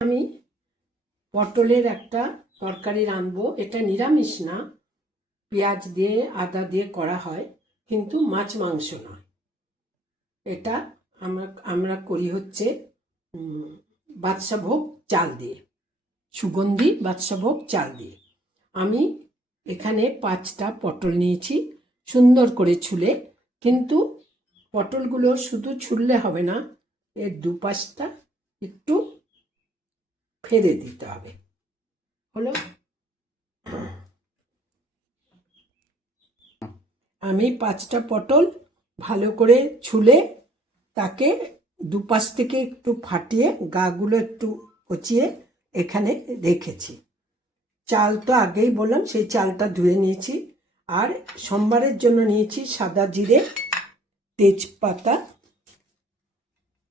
আমি পটলের একটা তরকারি রাঁধবো। এটা নিরামিষ না, পেঁয়াজ দিয়ে আদা দিয়ে করা হয়, কিন্তু মাছ মাংস নয়। এটা আমরা করি হচ্ছে বাদশাভোগ চাল দিয়ে, সুগন্ধি বাদশাভোগ চাল দিয়ে। আমি এখানে 5টা পটল নিয়েছি, সুন্দর করে ছুলে। কিন্তু পটলগুলো শুধু ছুললে হবে না, এর দুপাশটা একটু ফেলে দিতে হবে। হলো, আমি 5টা পটল ভালো করে ছুলে তাকে দুপাশ থেকে একটু ফাটিয়ে গাগুলো একটু কচিয়ে এখানে রেখেছি। চাল তো আগেই বললাম, সেই চালটা ধুয়ে নিয়েছি। আর সোমবারের জন্য নিয়েছি সাদা জিরে, তেজপাতা,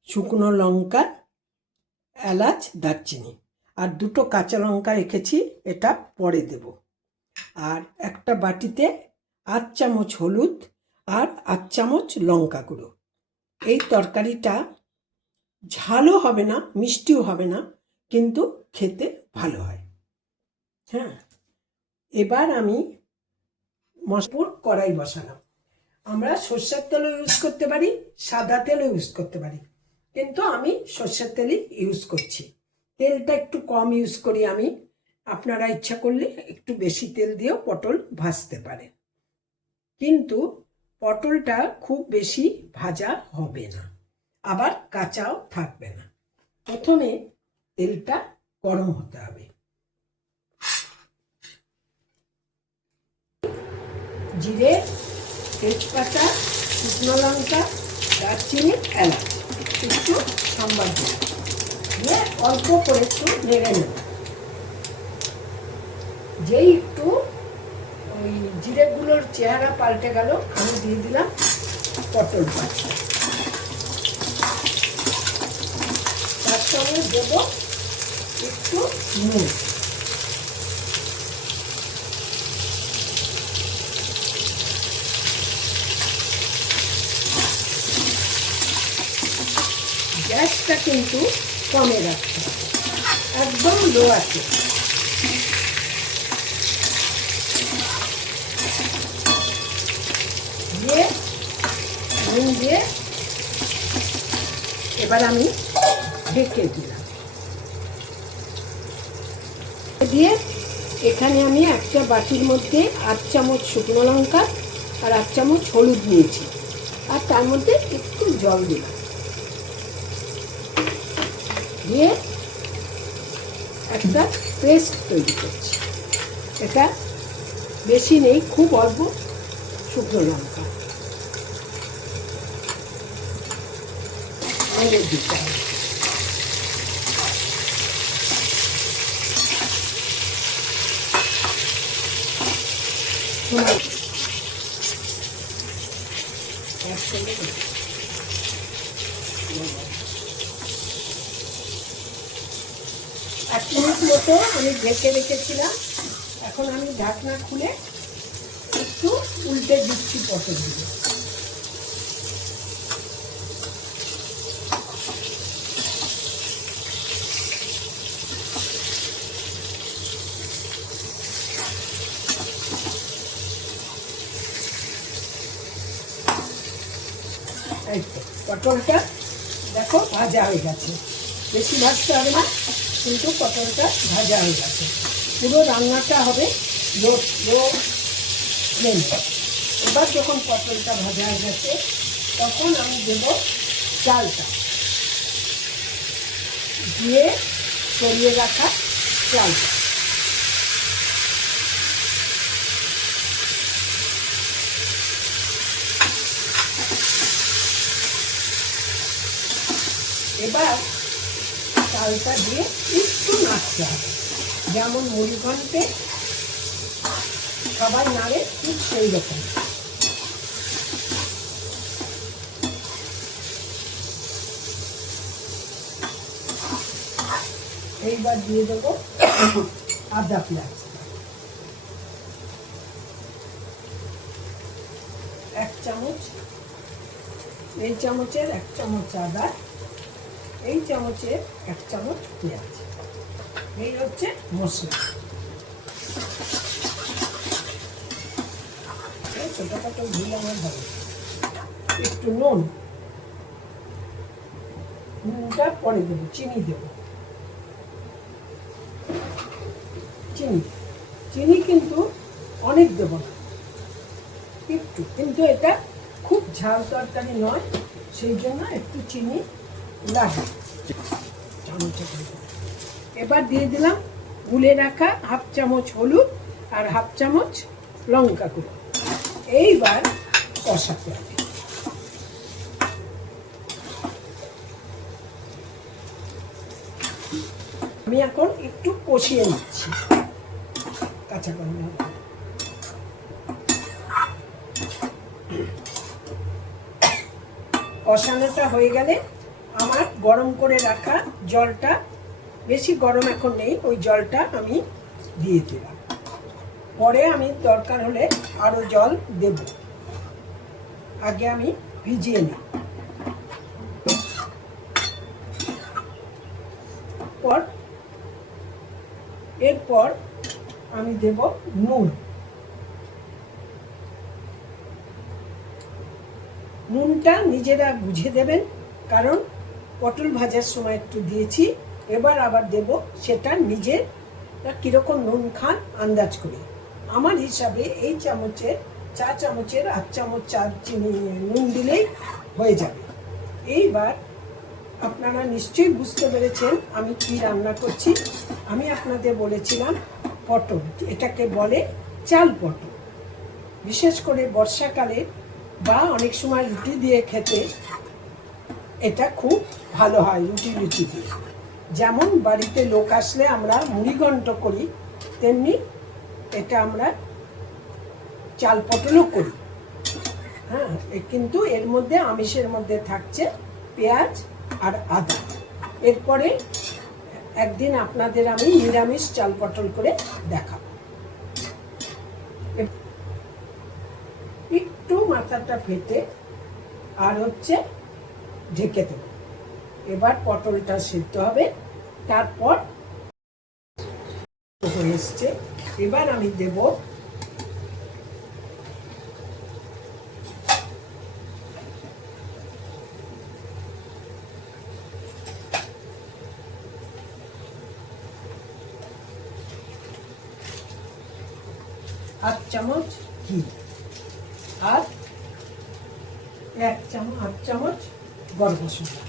শুকনো লঙ্কা, এলাচ, দারচিনি, আর 2টো কাঁচা লঙ্কা রেখেছি, এটা পরে দেব। আর একটা বাটিতে 8 চামচ হলুদ আর 8 চামচ লঙ্কা গুঁড়ো। এই তরকারিটা ঝালও হবে না, মিষ্টিও হবে না, কিন্তু খেতে ভালো হয়। হ্যাঁ, এবার আমি মশলার কড়াই বসালাম। আমরা সর্ষের তেলও ইউজ করতে পারি, সাদা তেলও ইউজ করতে পারি, কিন্তু আমি সর্ষের তেলই ইউজ করছি। তেলটা একটু কম ইউজ করি আমি। আপনারা ইচ্ছা করলে একটু বেশি তেল দিয়েও পটল ভাজতে পারেন, কিন্তু পটলটা খুব বেশি ভাজা হবে না, আবার কাঁচাও থাকবে না। প্রথমে তেলটা গরম হতে হবে। জিরে, তেজপাতা, শুকনো লঙ্কা, দারচিনি, এলাচ একটু সম্বার দিয়ে অল্প করে একটু নেড়ে নেব। যেই একটু ওই জিরেগুলোর চেহারা পাল্টে গেল, আমি দিয়ে দিলাম পটল ভাজা। তার সঙ্গে দেব একটু নুন। গ্যাসটা কিন্তু কমে রাখতে হবে, একদম লো আছে। দিয়ে নুন দিয়ে এবার আমি ঢেকে দিলাম। দিয়ে এখানে আমি একটা বাটির মধ্যে 8 চামচ শুকনো লঙ্কা আর 8 চামচ হলুদ নিয়েছি, আর তার মধ্যে একটু জল দিলাম। দিয়ে একটা পেস্ট তৈরি করছি। এটা বেশি নেই, খুব অল্প শুকনো লঙ্কা হলুদ দিতে হবে। এক মিনিট মতো আমি ঢেকে রেখেছিলাম। এখন আমি ঢাকনা খুলে একটু উল্টে দিচ্ছি পটলগুলো। এই তো পটলটা দেখো ভাজা হয়ে গেছে, বেশি ভাজতে হবে না, কিন্তু পটলটা ভাজা হয়ে গেছে। পুরো রান্নাটা হবে লো ফ্লেমে। এবার যখন পটলটা ভাজা হয়ে গেছে, তখন আমি দেব চালটা, দিয়ে সরিয়ে রাখা চালটা। এবার চালটা দিয়ে একটু নাড়তে হবে, যেমন মুড়ি ঘন্টে সবাই নাড়ে, ঠিক সেই রকম। এইবার দিয়ে দেবো আদা পেঁয়াজ, 1 চামচ, এই চামচের 1 চামচ আদা, এই চামচে 1 চামচ পেঁয়াজ। এই হচ্ছে মশলা। ছোটখাটো ভুল আমার ভালো। একটু নুনটা পরে দেবো, চিনি দেবো। চিনি কিন্তু অনেক দেবো না, একটু। কিন্তু এটা খুব ঝাল তরকারি নয়, সেই জন্য একটু চিনি লাগে। এবার দিয়ে দিলাম গুলে রাখা 1/2 চামচ হলুদ আর 1/2 চামচ লঙ্কা গুঁড়ো। এইবার কষাতে হবে। আমি এখন একটু কষিয়ে নিচ্ছি কাঁচা গন্ধ। কষানোটা হয়ে গেলে আমার গরম করে রাখা জলটা, বেশি গরম এখন নেই, ওই জলটা আমি দিয়ে দিলাম। পরে আমি দরকার হলে আরো জল দেব, আগে আমি ভিজিয়ে নিই। এরপর আমি দেব নুনটা নিজেরা বুঝে দেবেন, কারণ পটল ভাজার সময় একটু দিয়েছি, এবার আবার দেব সেটা নিজের কিরকম নুন খান আন্দাজ করে। আমার হিসাবে এই চামচে 4 চামচের 8 চামচ চিনি নুন দিলেই হয়ে যাবে। এইবার আপনারা নিশ্চয়ই বুঝতে পেরেছেন আমি কি রান্না করছি। আমি আপনাদের বলেছিলাম পটল, এটাকে বলে চাল পটল। বিশেষ করে বর্ষাকালে বা অনেক সময় রুটি দিয়ে খেতে এটা খুব ভালো হয়। রুটি দিয়ে যেমন বাড়িতে লোক আসলে আমরা মুড়িঘণ্ট করি, তেমনি এটা আমরা চাল পটলও করি। হ্যাঁ, কিন্তু এর মধ্যে আমিষের মধ্যে থাকছে পেঁয়াজ আর আদা। এরপরে একদিন আপনাদের আমি নিরামিষ চাল পটল করে দেখাবো। একটু মাথাটা ফেটে আর হচ্ছে ঢেকে দেব। এবার পটলটা সিদ্ধ হবে, তারপর হয়ে এসছে। এবার আমি দেব হাফ চামচ ঘি আর 1 চামচ 8 চামচ গরম মশলা,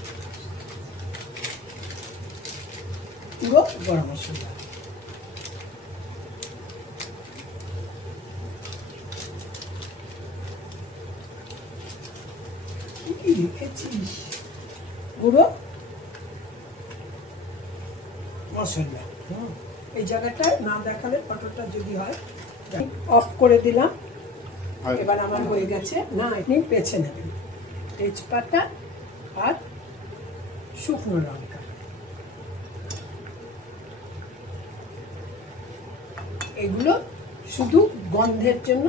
পুরো গরম মশলা। কি লিখেছিস? পুরো মশলা। এই জায়গাটা না দেখালে ফটোটা যদি হয়। অফ করে দিলাম। এবার আমার হয়ে গেছে। না, আপনি বেছে নেবেন তেজপাতা আর শুকনো লঙ্কা। এগুলো শুধু গন্ধের জন্য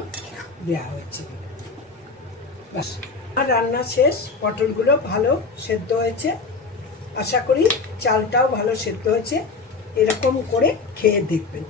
দেওয়া হয়েছে। ব্যাস, আর রান্না শেষ। পটলগুলো ভালো সেদ্ধ হয়েছে, আশা করি চালটাও ভালো সেদ্ধ হয়েছে। এরকম করে খেয়ে দেখবেন।